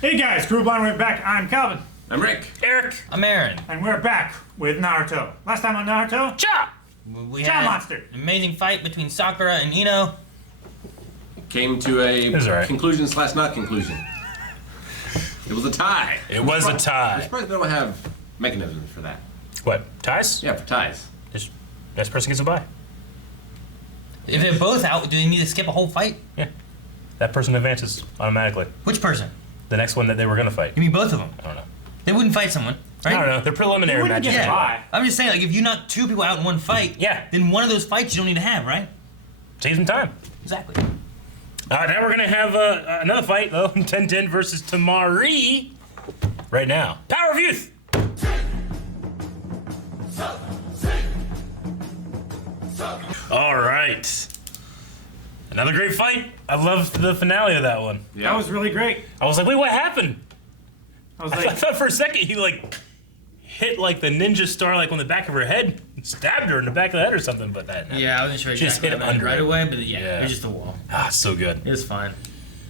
Hey guys, Crew Blind, we're back. I'm Calvin. I'm Rick. Eric. I'm Aaron. And we're back with Naruto. Last time on Naruto, Cha! We Cha had Monster. an amazing fight between Sakura and Ino. Came to a right. conclusion / not conclusion. It was a tie. It was a I'm tie. surprised they don't have mechanisms for that. What? Ties? Yeah, for ties. Just best person gets a bye. If they're both out, do they need to skip a whole fight? Yeah. That person advances automatically. Which person? The next one that they were gonna fight. You mean both of them? I don't know. They wouldn't fight someone, right? I don't know. They're preliminary wouldn't matches. get a bye. I'm just saying, like, if you knock two people out in one fight, Yeah. then one of those fights you don't need to have, right? Save some time. Exactly. Now we're gonna have another fight though. 10-10 versus Tamari. Right now. Power of Youth. All right. Another great fight. I loved the finale of that one. Yeah. That was really great. I was like, wait, what happened? I was I like, thought for a second he like hit like the ninja star like on the back of her head and stabbed her in the back of the head or something, but that Yeah, I wasn't sure Just exactly hit what him I meant under right it. away, but yeah, Yeah. it was just a wall. so good. It was fine.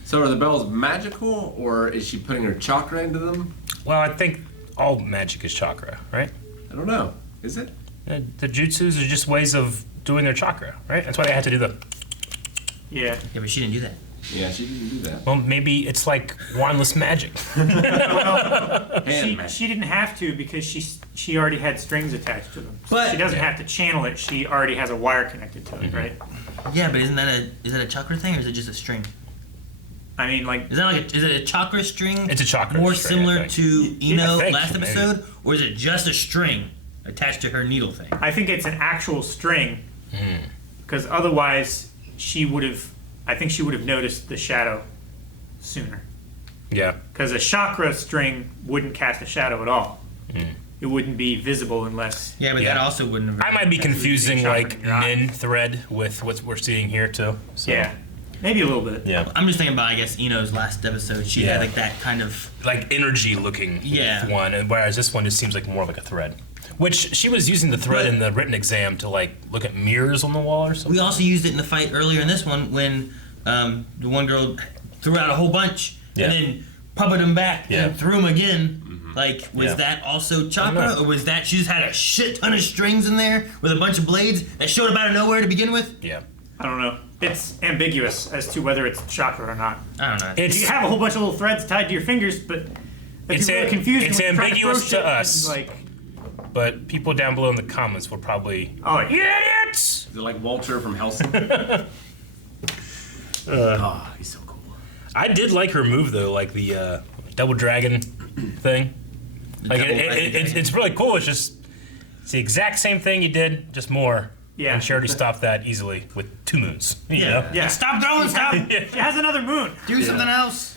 So are the bells magical, or is she putting her chakra into them? Well, I think all magic is chakra, right? I don't know. Is it? The jutsus are just ways of doing their chakra, right? That's why they had to do the. yeah. Yeah, but she didn't do that. Yeah, she didn't do that. Well, maybe it's like wandless magic. Hand magic. She didn't have to because she already had strings attached to them. So But- she doesn't have to channel it. She already has a wire connected to it, right? Yeah, but is that a chakra thing or is it just a string? I mean, like, Is that like is it a chakra string? It's a chakra More string, I similar think. to I Ino think, last maybe. episode, or is it just a string attached to her needle thing? I think it's an actual string Hmm. because otherwise I think she would have noticed the shadow sooner. Yeah. Because a chakra string wouldn't cast a shadow at all. It wouldn't be visible unless. Yeah, but Yeah. that also wouldn't have. I might be That's confusing chakra like in your eye. nin thread with what we're seeing here too. So, Yeah, maybe a little bit. Yeah. I'm just thinking about, I guess, Ino's last episode. She Yeah. had like that kind of. Like energy looking Yeah. one, and whereas this one just seems like more like a thread. Which she was using the thread But- in the written exam to like look at mirrors on the wall or something. We also used it in the fight earlier in this one when the one girl threw out a whole bunch Yeah. and then puppeted them back Yeah. and threw them again. Like, was Yeah. that also I chakra, don't know. or was that she just had a shit ton of strings in there with a bunch of blades that showed up out of nowhere to begin with? Yeah. I don't know. It's ambiguous as to whether it's chakra or not. I don't know. It's You have a whole bunch of little threads tied to your fingers, but It's you're really a- confused. it's when you're trying ambiguous throw to shit, us. Like, but people down below in the comments will probably oh yeah. idiots. Is it like Walter from Hellsing? Oh, he's so cool. I did like her move though, like the double dragon thing. Like Double dragon thing. it's really cool. It's the exact same thing you did, just more. Yeah. And she already stopped that easily with 2 moons. You Yeah. know? Yeah. Like, stop throwing stuff! She has another moon. Do something else!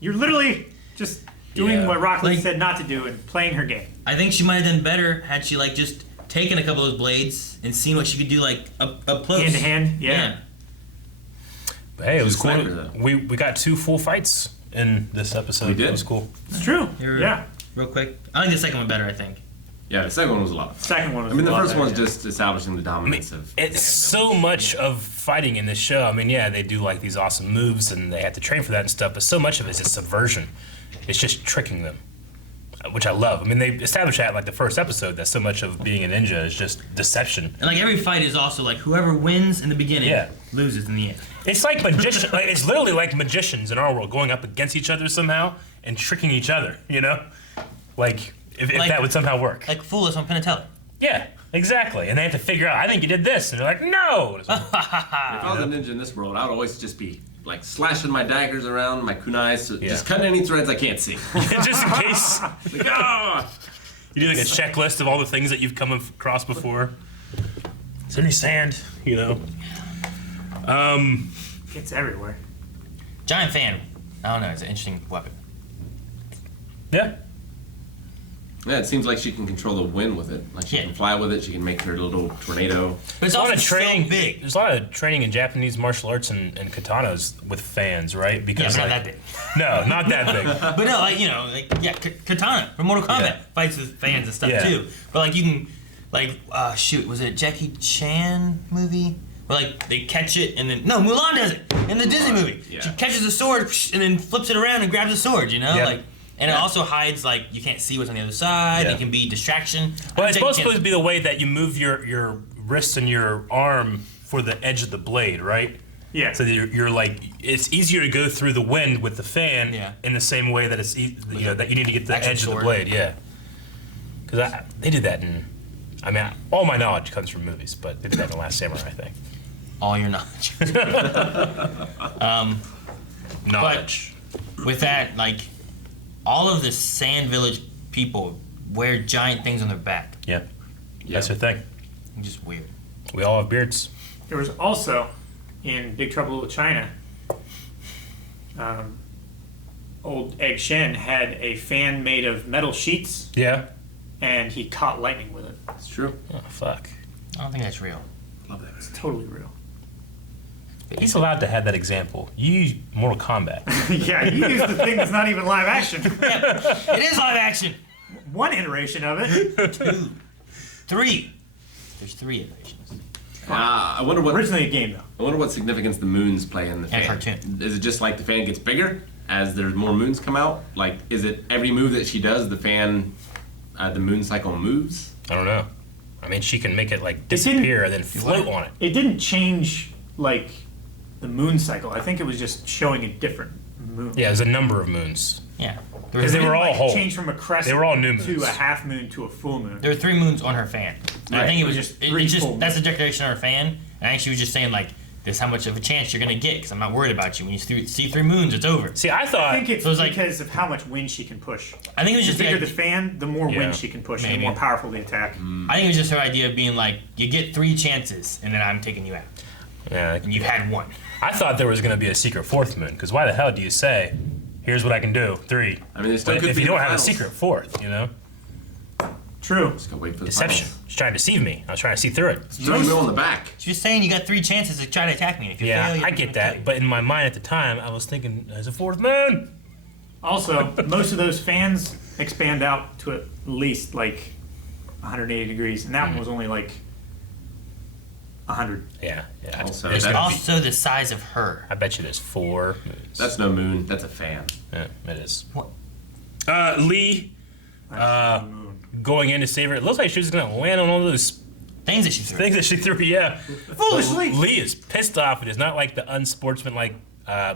You're literally just doing Yeah. what Rock Lee Like- said not to do and playing her game. I think she might have done better had she, like, just taken a couple of those blades and seen what she could do, like, up close. Hand to hand. Yeah. But hey, it was She's a cool. sniper, though. We got 2 full fights in this episode. We did? It was cool. It's true. You're- Yeah. Real quick. I like the second one better, I think. Yeah, the second one was a lot of fun. Second one was. I mean, a the lot first better, one's yeah. just establishing the dominance of. It's so much of fighting in this show. I mean, yeah, they do like these awesome moves and they have to train for that and stuff, but so much of it is just subversion. It's just tricking them, which I love. I mean, they established that like the first episode that so much of being a ninja is just deception. And, like, every fight is also, like, whoever wins in the beginning Yeah. loses in the end. It's like magician. Like, it's literally like magicians in our world going up against each other somehow and tricking each other. You know, like if Like- that would somehow work. Like Foolish on Penn and Teller. Yeah, exactly. And they have to figure out. I think you did this, and they're like, no. If I was a ninja in this world, I would always just be like slashing my daggers around my kunais, so just cutting any threads I can't see. Just in case. Like, ah! You do like a checklist of all the things that you've come across before. Is there any sand? You know. It's everywhere. Giant fan. I don't know. It's an interesting weapon. Yeah. Yeah, it seems like she can control the wind with it. Like she Yeah. can fly with it. She can make her little tornado. But it's There's a lot also of training. so big. There's a lot of training in Japanese martial arts and katanas with fans, right? Yeah, Because but not like, that big. no, not that big. But no, like, you know, like, yeah, Katana from Mortal Kombat Yeah. fights with fans and stuff Yeah. too. But like, you can, like, shoot, was it a Jackie Chan movie? But like they catch it and then no, Mulan does it in the Disney movie. Yeah. She catches the sword and then flips it around and grabs the sword. You know, Yep. like. And it also hides, like, you can't see what's on the other side. Yeah. It can be distraction. Well, it's supposed to be the way that you move your wrist and your arm for the edge of the blade, right? Yeah. So that you're like, it's easier to go through the wind with the fan in the same way that it's, you know, that you need to get the actual edge of the sword. blade, yeah. Because they did that in, I mean, all my knowledge comes from movies, but they did that in The Last Samurai, I think. All your knowledge. Knowledge. But with that, like, all of the Sand Village people wear giant things on their back. Yeah. That's their thing. Just weird. We all have beards. There was also in Big Trouble in Little China. Old Egg Shen had a fan made of metal sheets, Yeah. and he caught lightning with it. It's true. Oh, fuck. I don't think that's real. Love that. It's totally real. He's allowed to have that example. You use Mortal Kombat. Yeah, you used the thing that's not even live action. It is live action. One iteration of it. 3. There's 3 iterations. I wonder what. Originally a game, though. I wonder what significance the moons play in the fan. cartoon. Is it just like the fan gets bigger as there's more moons come out? Like, is it every move that she does, the fan, the moon cycle moves? I don't know. I mean, she can make it like disappear and then float on it. It didn't change, like, the moon cycle. I think it was just showing a different moon. Yeah, there's a number of moons. Yeah. Because they were all whole. Changed from a crescent They were all new to moons. a half moon to a full moon. There were 3 moons on her fan. And I Right. think it was It just, was just 3 full that's the moons. declaration on her fan. And I think she was just saying, like, this is how much of a chance you're going to get because I'm not worried about you. When you see 3 moons, it's over. See, I thought. I think it's So it's like- because of how much wind she can push. I think it was The just bigger the the fan, the more Yeah. wind she can push, and the Maybe. more powerful the attack. I think it was just her idea of being like, you get 3 chances, and then I'm taking you out. Yeah, And you've had 1. I thought there was going to be a secret 4th moon. Because why the hell do you say, here's what I can do, 3? I mean, there still But could if be you the don't have a finals. secret 4th, you know? True. Just gotta wait for the Deception. finals. She's trying to deceive me. I was trying to see through it. Throw the moon on the back. She's just saying you got 3 chances to try to attack me. And if you fail, Yeah, you're I get gonna that. kill you. But in my mind at the time, I was thinking, there's a 4th moon. Also, most of those fans expand out to at least like 180 degrees, and that one was only like 100. Yeah. Also, There's that- gonna be- Also, the size of her. I bet you there's 4 moons. That's no moon. That's a fan. Yeah, it is. What? Lee That's the moon. going in to save her. It looks like she was going to land on all those Things that she threw. things that she threw. Yeah. Foolishly. Lee is pissed off. It is not like the unsportsmanlike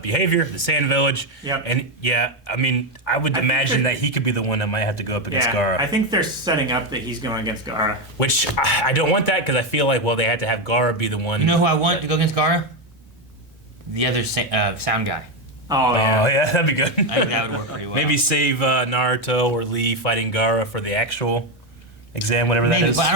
behavior, the Sand Village. Yep. And yeah, I mean, I would think imagine that- that he could be the one that might have to go up against Yeah, Gara. I think they're setting up that he's going against Gara. Which I don't want that because I feel like, well, they had to have Gara be the one. You know who I want to go against Gara? The other sound guy. Oh, Oh, yeah. yeah, that'd be good. I think that would work pretty well. Maybe save Naruto or Lee fighting Gara for the actual exam, whatever that Maybe, is. but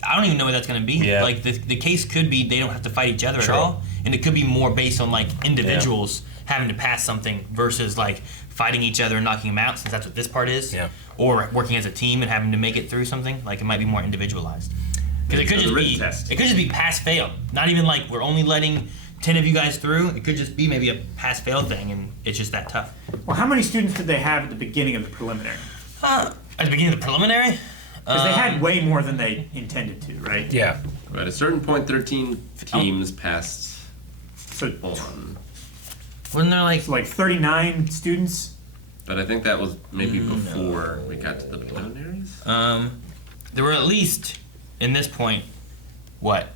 I don't even know what that's going to be. Yeah. Like the case could be they don't have to fight each other True. at all, and it could be more based on like individuals having to pass something versus like fighting each other and knocking them out, since that's what this part is. Yeah. Or working as a team and having to make it through something. Like it might be more individualized. Because it could So the just written be test. it could just be pass fail. Not even like we're only letting 10 of you guys through. It could just be maybe a pass fail thing, and it's just that tough. Well, how many students did they have at the beginning of the preliminary? At the beginning of the preliminary. Because they had way more than they intended to, right? Yeah. But at a certain point, 13 teams passed So, on. Wasn't there like so like 39 students. But I think that was maybe before we got to the preliminaries. there were at least in this point what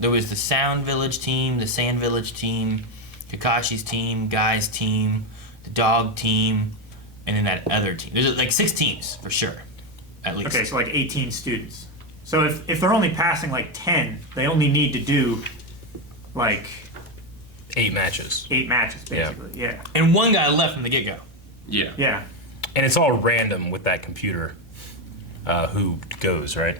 there was the Sound Village team, the Sand Village team, Kakashi's team, Guy's team, the Dog team, and then that other team. There's like 6 teams for sure, at least. Okay, so like 18 students. So if they're only passing like 10, they only need to do like 8 matches. 8 matches, basically. Yeah. And one guy left from the get go. Yeah. Yeah. And it's all random with that computer who goes, right?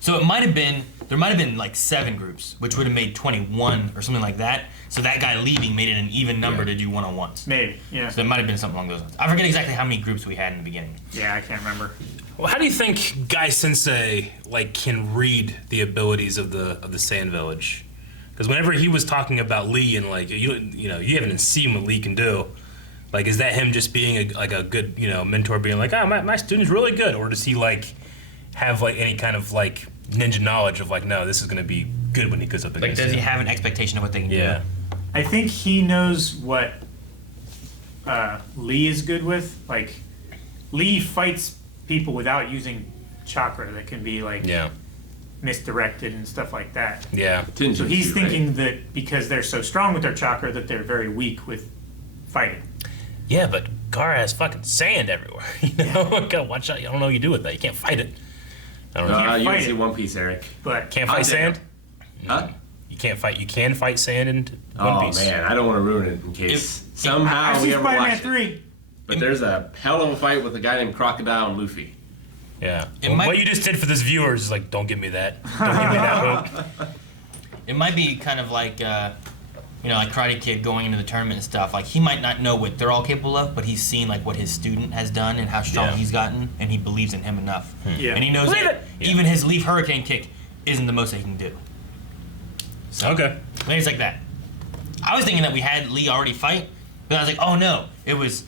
So there might have been like 7 groups, which would have made 21 or something like that. So that guy leaving made it an even number to do one-on-ones. Maybe. Yeah. So it might have been something along those lines. I forget exactly how many groups we had in the beginning. Yeah, I can't remember. Well, how do you think Guy Sensei like can read the abilities of the Sand Village? Because whenever he was talking about Lee and like you haven't seen what Lee can do. Like, is that him just being a good mentor, being like, oh, my student's really good, or does he like have like any kind of like ninja knowledge of like, no, this is going to be good when he goes up Like, against does he him. have an expectation of what they can Yeah. I think he knows what Lee is good with. Like, Lee fights people without using chakra that can be like Yeah. misdirected and stuff like that. Yeah. So he's Tenjutsu, thinking right? that because they're so strong with their chakra that they're very weak with fighting. Yeah, but Gaara has fucking sand everywhere. You know, gotta watch out. I don't know what you do with that. You can't fight it. I don't know. can't You fight can see it. One Piece, Eric. But Can't How fight dare. sand. Huh? You can't fight. You can fight sand in One Oh Piece. man, I don't want to ruin it in case somehow I've we seen ever Spider-Man watch it. 3. But there's a hell of a fight with a guy named Crocodile and Luffy. Yeah. It Well, might- what you just did for this viewer is like, don't give me that. Don't give me that hook. It might be kind of like, like Karate Kid going into the tournament and stuff. Like, he might not know what they're all capable of, but he's seen like what his student has done and how strong Yeah. he's gotten, and he believes in him enough. Yeah. And he knows Believe that it! Yeah. even his Leaf Hurricane kick isn't the most that he can do. Okay. Things like that. I was thinking that we had Lee already fight, but I was like, oh no, it was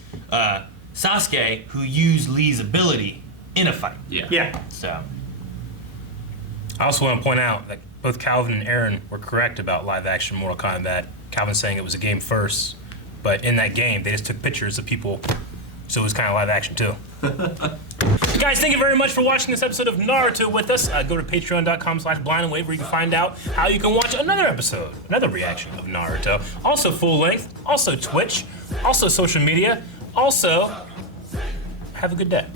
Sasuke who used Lee's ability in a fight. Yeah. Yeah. So, I also want to point out that both Calvin and Aaron were correct about live action Mortal Kombat. Calvin saying it was a game first, but in that game they just took pictures of people, so it was kind of live action too. Guys, thank you very much for watching this episode of Naruto with us. Go to patreon.com/blindandwave where you can find out how you can watch another episode, another reaction of Naruto. Also full length, also Twitch, also social media, also have a good day.